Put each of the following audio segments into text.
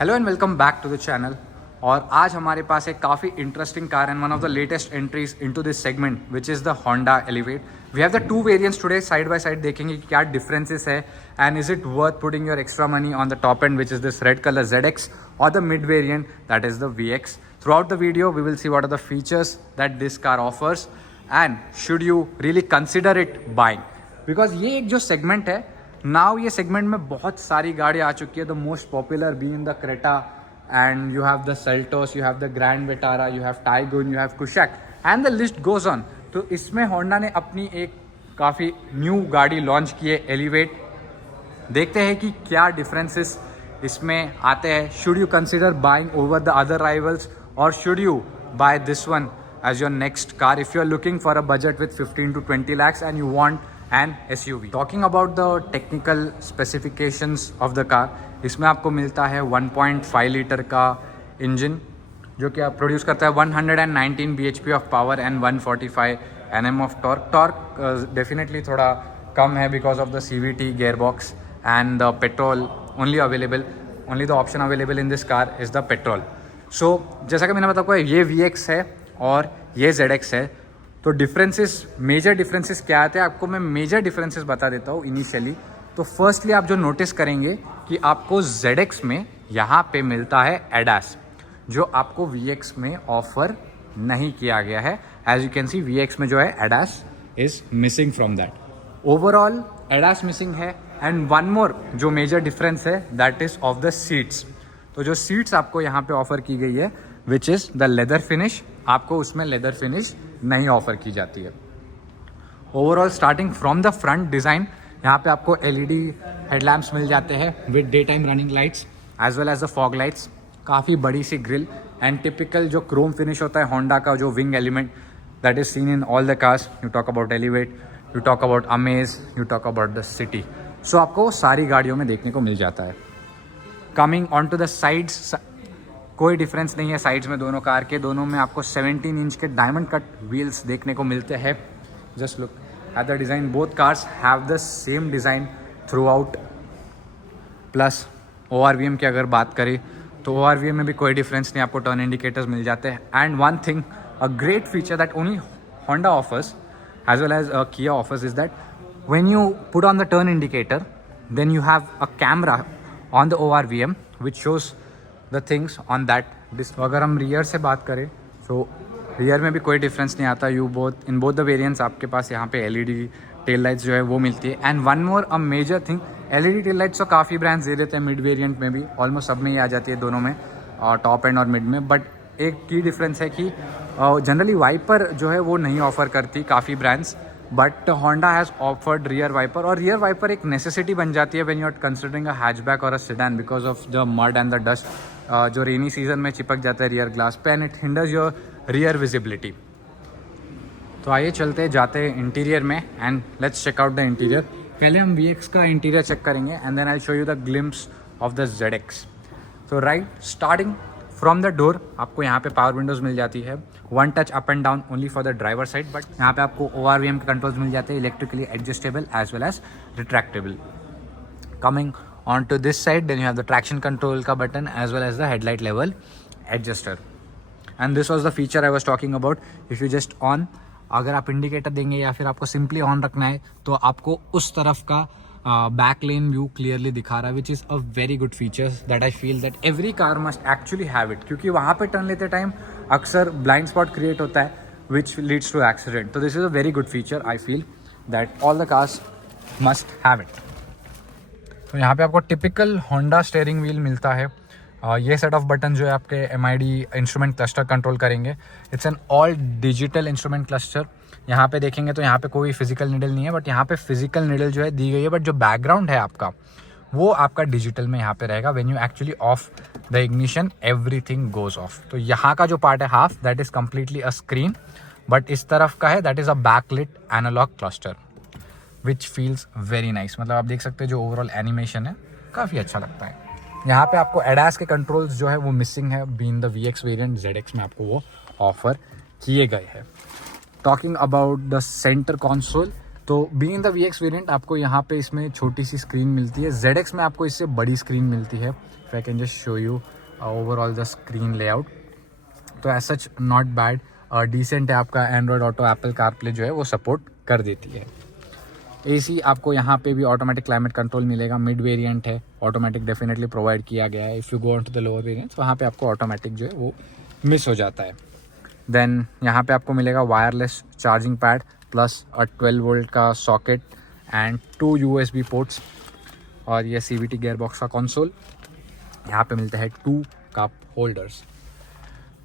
Hello and welcome back to the channel. और आज हमारे पास एक काफ़ी interesting car and one of the latest entries into this segment which is the Honda Elevate. We have the two variants today, side by side देखेंगे कि क्या differences है and is it worth putting your extra money on the top and which is this red colour ZX or the mid variant that is the VX. Throughout the video we will see what are the features that this car offers and should you really consider it buying, because ये एक जो segment है now, ये segment में बहुत सारी गाड़ी आ चुकी है। The most popular being the Creta and you have the Seltos, you have the Grand Vitara, you have Taigun, you have Kushaq and the list goes on. तो इसमें होंडा ने अपनी एक काफ़ी न्यू गाड़ी लॉन्च की है, एलिवेट। देखते हैं कि क्या डिफरेंसेस इसमें आते हैं। Should you consider buying over the other rivals और should you buy this one as your next car if you are looking for a budget with 15 to 20 lakhs and you want an SUV. Talking about the technical specifications of the car, इसमें आपको मिलता है 1.5 litre का engine जो कि आप produce करता है 119 bhp of power and 145 Nm of torque. Torque definitely थोड़ा कम है because of the CVT gear box and the petrol only the option available in this car is the petrol. So जैसा कि मैंने बताया आपको ये VX है और ये ZX है। तो मेजर डिफरेंसेस क्या आते हैं आपको मैं मेजर डिफरेंसेस बता देता हूँ इनिशियली। तो फर्स्टली आप जो नोटिस करेंगे कि आपको ZX में यहाँ पे मिलता है ADAS, जो आपको VX में ऑफर नहीं किया गया है। As you can see VX में जो है ADAS is missing from that. Overall ADAS missing है। एंड वन मोर जो मेजर डिफरेंस है that is of the seats. तो जो सीट्स आपको यहाँ पे ऑफर की गई है which is the leather finish, आपको उसमें लेदर फिनिश नहीं ऑफर की जाती है। Overall starting from the front design, यहाँ पे आपको LED हेडलैम्प्स मिल जाते हैं with day time running lights as well as the fog lights. काफ़ी बड़ी सी ग्रिल एंड टिपिकल जो क्रोम फिनिश होता है होंडा का जो wing element that is seen in all the cars. You talk about elevate, you talk about Amaze, you talk about the City. So आपको सारी गाड़ियों में देखने को मिल जाता है। Coming on to the sides, कोई डिफरेंस नहीं है साइड्स में दोनों कार के। दोनों में आपको 17 इंच के डायमंड कट व्हील्स देखने को मिलते हैं। Just look at the design, both cars have the same design through out. Plus ORVM की अगर बात करें तो ORVM में भी कोई डिफरेंस नहीं, आपको टर्न इंडिकेटर्स मिल जाते हैं। And one thing, a great feature that only Honda offers as well as Kia offers is that when you put on the turn indicator then you have a camera on the ORVM which shows the things on that disc. तो अगर हम rear से बात करें तो rear में भी कोई डिफरेंस नहीं आता। इन बोथ द वेरिएंट्स आपके पास यहाँ पे LED टेल लाइट्स जो है वो मिलती है। And one more a major thing, LED tail lights तो काफ़ी ब्रांड्स दे देते हैं, मिड वेरिएंट में भी ऑलमोस्ट सब में ही आ जाती है, दोनों में, और टॉप एंड और मिड में। बट एक की डिफरेंस है कि जनरली वाइपर जो है वो नहीं ऑफर करती काफ़ी brands, but Honda has offered rear wiper. और रियर वाइपर एक नेसेसिटी बन जाती है when you are considering a hatchback और a sedan because of the mud and the dust जो रेनी सीजन में चिपक जाता है रियर ग्लास पे and it hinders your rear visibility. तो आइए चलते जाते हैं इंटीरियर में and let's check out the interior. पहले हम VX का इंटीरियर चेक करेंगे and then I show you the glimpse of the ZX। तो right starting from the door आपको यहाँ पे पावर विंडोज मिल जाती है, one touch up and down only for the driver side. But यहाँ पे आपको ORVM के कंट्रोल्स मिल जाते हैं, electrically adjustable as well as retractable. Coming on to this side then you have the traction control का button as well as the headlight level adjuster. And this was the feature I was talking about. If you just on, अगर आप indicator देंगे या फिर आपको simply on रखना है तो आपको उस तरफ का बैक लेन व्यू क्लियरली दिखा रहा है, which is a very good features that I feel that every car must actually have it, क्योंकि वहाँ पे टर्न लेते टाइम अक्सर ब्लाइंड स्पॉट क्रिएट होता है विच लीड्स टू एक्सीडेंट। तो this is a very good feature, I feel that all the cars must have it. तो यहाँ पे आपको टिपिकल होंडा स्टेयरिंग व्हील मिलता है। ये सेट ऑफ बटन जो है आपके MID इंस्ट्रूमेंट क्लस्टर कंट्रोल करेंगे। It's an all digital instrument cluster. यहाँ पे देखेंगे तो यहाँ पे कोई फिजिकल निडल नहीं है, बट यहाँ पे फिजिकल निडल जो है दी गई है, बट जो बैकग्राउंड है आपका वो आपका डिजिटल में यहाँ पे रहेगा। When you actually off the ignition everything goes off. तो यहाँ का जो पार्ट है half that is completely a screen, but इस तरफ का है that is a backlit analogue cluster which feels very nice. मतलब आप देख सकते हैं जो ओवरऑल एनिमेशन है काफ़ी अच्छा लगता है। यहाँ पे आपको ADAS के कंट्रोल्स जो है वो मिसिंग है, being the VX variant ZX में आपको वो ऑफर किए गए हैं। Talking about the centre console, तो बीइंग द VX वेरिएंट आपको यहाँ पे इसमें छोटी सी स्क्रीन मिलती है, ZX में आपको इससे बड़ी स्क्रीन मिलती है। If I can just show you overall the screen layout, तो as such not bad, decent है। आपका एंड्रॉयड ऑटो, एप्पल कारप्ले जो है वो सपोर्ट कर देती है। एसी आपको यहाँ पे भी ऑटोमेटिक क्लाइमेट कंट्रोल मिलेगा, मिड वेरिएंट है, ऑटोमेटिक डेफिनेटली प्रोवाइड किया गया है। If you go on to the lower variants, वहाँ पे आपको ऑटोमेटिक जो है वो मिस हो जाता है। देन यहाँ पे आपको मिलेगा wireless charging pad plus 12 volt का सॉकेट एंड 2 USB पोर्ट्स, और ये CVT गियर बॉक्स का कंसोल। यहाँ पे मिलते हैं 2 कप होल्डर्स।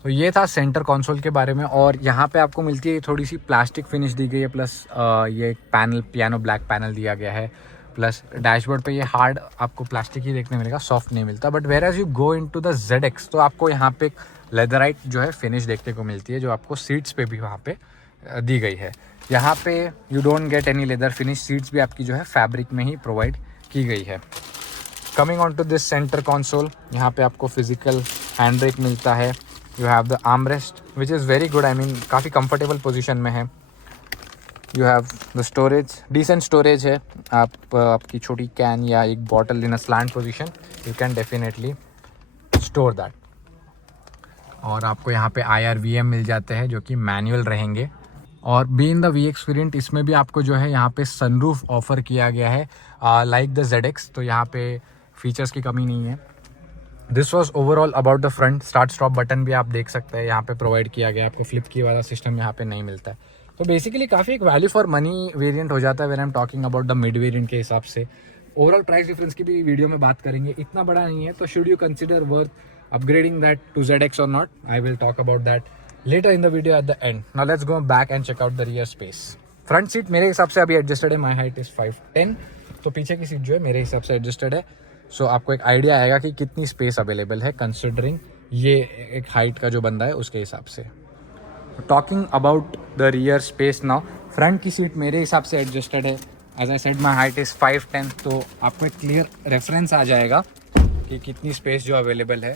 तो ये था सेंटर कंसोल के बारे में। और यहाँ पे आपको मिलती है थोड़ी सी प्लास्टिक फिनिश दी गई है, प्लस ये पैनल पियानो ब्लैक पैनल दिया गया है, प्लस डैशबोर्ड पे ये हार्ड आपको प्लास्टिक ही देखने मिलेगा, सॉफ्ट नहीं मिलता। But where as you go into the ZX, तो आपको यहाँ पे लेदराइट जो है फिनिश देखने को मिलती है, जो आपको सीट्स पे भी वहाँ पे दी गई है। यहाँ पे you don't get any leather finish, seats भी आपकी जो है फैब्रिक में ही प्रोवाइड की गई है। Coming on to this centre console, यहाँ पे आपको फिजिकल हैंड ब्रेक मिलता है। You have the armrest which is very good, I mean काफ़ी कंफर्टेबल पोजीशन में है। You have the storage, decent storage है। आप आपकी छोटी कैन या एक bottle in a slant position, you can definitely store that. और आपको यहाँ पे IRVM मिल जाते हैं जो कि मैनुअल रहेंगे। और बीइंग द VX वेरिएंट, इसमें भी आपको जो है यहाँ पे सनरूफ ऑफर किया गया है लाइक द ZX, तो यहाँ पे फीचर्स की कमी नहीं है। This was overall about the front. Start stop button भी आप देख सकते हैं यहाँ पे प्रोवाइड किया गया है, आपको फ्लिप की वाला सिस्टम यहाँ पे नहीं मिलता है। तो बेसिकली काफ़ी एक वैल्यू फॉर मनी वेरिएंट हो जाता है when I am talking about the mid variant के हिसाब से। ओवरऑल प्राइस डिफरेंस की भी वीडियो में बात करेंगे, इतना बड़ा नहीं है, तो should you consider worth upgrading that to ZX or not, I will talk about that later in the video at the end. Now let's go back and check out the rear space. Front seat मेरे हिसाब से अभी adjusted है, my height is 5'10", तो पीछे की seat जो है मेरे हिसाब से एडजस्टेड है। सो आपको एक आइडिया आएगा कि कितनी स्पेस अवेलेबल है कंसिडरिंग ये एक हाइट का जो बंदा है उसके हिसाब से। Talking about the rear space now, front की सीट मेरे हिसाब से एडजस्टेड है। As I said my height is 5'10", तो आपको एक क्लियर रेफरेंस आ जाएगा कि कितनी स्पेस जो अवेलेबल है।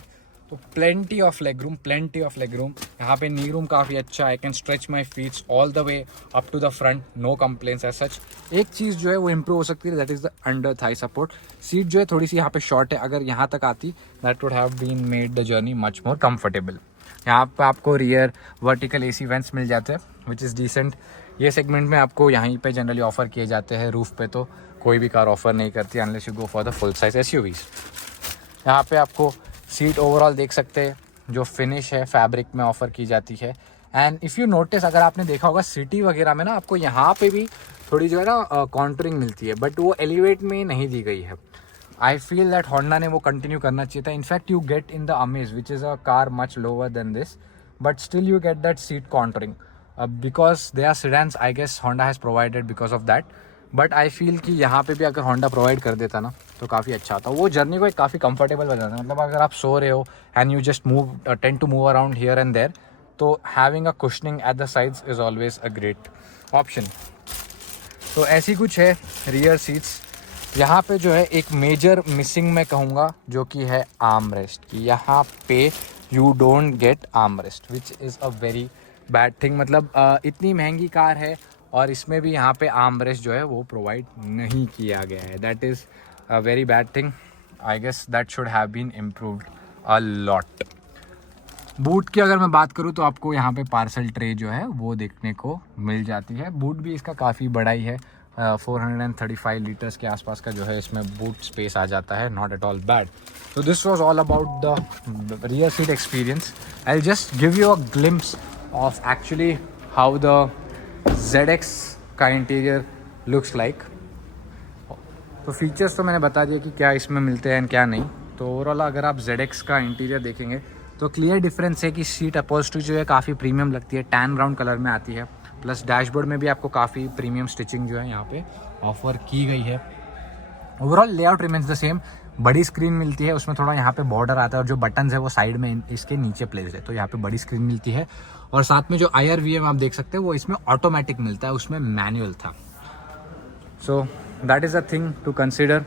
तो प्लेंटी ऑफ लेग रूम। यहाँ पे नी रूम काफ़ी अच्छा, I can stretch my feets all the way up to the front, no complaints as such. एक चीज़ जो है वो इम्प्रूव हो सकती है, that is the under thigh support. Seat जो है थोड़ी सी यहाँ पे शॉर्ट है, अगर यहाँ तक आती that would have been made the journey much more comfortable. यहाँ पे आपको रियर वर्टिकल AC वेंट्स मिल जाते हैं विच इज़ डिसेंट। ये सेगमेंट में आपको यहीं पे जनरली ऑफर किए जाते हैं, रूफ पे तो कोई भी कार ऑफर नहीं करती unless you go for the full size SUVs। यहाँ पे आपको सीट ओवरऑल देख सकते हैं, जो फिनिश है फैब्रिक में ऑफर की जाती है। एंड इफ़ यू नोटिस, अगर आपने देखा होगा सिटी वगैरह में ना आपको यहाँ पे भी थोड़ी जो है ना कॉन्टरिंग मिलती है, बट वो एलिवेट में नहीं दी गई है। आई फील दैट होंडा ने वो कंटिन्यू करना चाहिए था। In fact you get in the Amaze which is a car much lower than this, but still you get that seat contouring because they are sedans, I guess Honda has provided because of that. But I feel कि यहाँ पे भी अगर Honda provide कर देता ना तो काफ़ी अच्छा था, वो जर्नी को एक काफ़ी कंफर्टेबल बनाता है। मतलब अगर आप सो रहे हो and you just tend to move around here and there, तो having a cushioning at the sides is always a great option. तो ऐसी कुछ है रियर सीट्स। यहाँ पे जो है एक मेजर मिसिंग मैं कहूँगा जो कि है आर्म रेस्ट की। यहाँ पे you don't get arm rest which is a very bad thing. मतलब इतनी महंगी कार है और इसमें भी यहाँ पे आर्म रेस्ट जो है वो प्रोवाइड नहीं किया गया है, that is a very bad thing. I guess that should have been improved a lot. Boot की अगर मैं बात करूँ तो आपको यहाँ पे पार्सल ट्रे जो है वो देखने को मिल जाती है। बूट भी इसका काफ़ी बड़ा ही है, 435 लीटर्स के आसपास का जो है इसमें बूट स्पेस आ जाता है, नॉट एट ऑल बैड। तो this was all about the rear seat experience. I will just give you a glimpse of actually how the ZX का इंटीरियर लुक्स लाइक। तो फीचर्स तो मैंने बता दिया कि क्या इसमें मिलते हैं क्या नहीं। तो ओवरऑल अगर आप ZX का इंटीरियर देखेंगे तो क्लियर डिफरेंस है कि सीट अपॉजिटरी जो है काफ़ी प्रीमियम लगती है, टैन ब्राउन कलर में आती है। प्लस डैशबोर्ड में भी आपको काफ़ी प्रीमियम स्टिचिंग जो है यहाँ पे ऑफर की गई है। Overall layout remains the same. बड़ी स्क्रीन मिलती है, उसमें थोड़ा यहाँ पे बॉर्डर आता है और जो बटन्स है वो साइड में इसके नीचे प्लेस्ड है, तो यहाँ पे बड़ी स्क्रीन मिलती है। और साथ में जो IRVM आप देख सकते हैं वो इसमें ऑटोमेटिक मिलता है, उसमें मैनुअल था। So that is a thing to consider.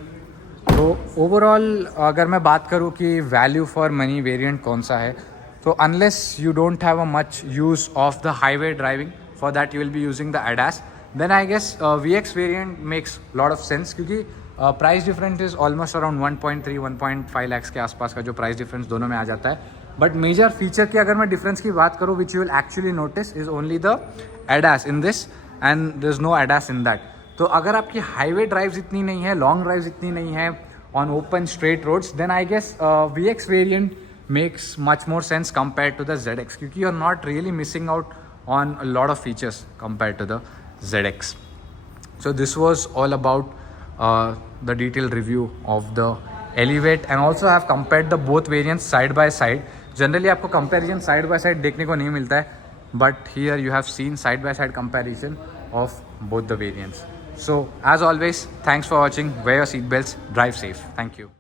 तो ओवरऑल अगर मैं बात करूँ कि वैल्यू फॉर मनी वेरिएंट कौन सा है, तो unless you don't have a much use of the highway driving, for that you will be using the ADAS, then I guess VX variant makes lot of sense. क्योंकि price difference is almost around 1.3 1.5 lakh के आसपास का जो price difference दोनों में आ जाता है. But major feature की अगर मैं डिफरेंस की बात करूँ which you will actually notice is only the ADAS in this and there is no ADAS in that. तो अगर आपकी हाईवे ड्राइव्स इतनी नहीं है, लॉन्ग ड्राइव्स इतनी नहीं है on open straight roads, then I guess VX variant makes much more sense compared to the ZX, क्योंकि you're not really missing out on a lot of features compared to the ZX. So this was all about the detailed review of the Elevate, and also I have compared the both variants side by side. Generally आपको comparison side by side देखने को नहीं मिलता है, but here you have seen side by side comparison of both the variants. So as always, thanks for watching. Wear your seat belts, drive safe. Thank you.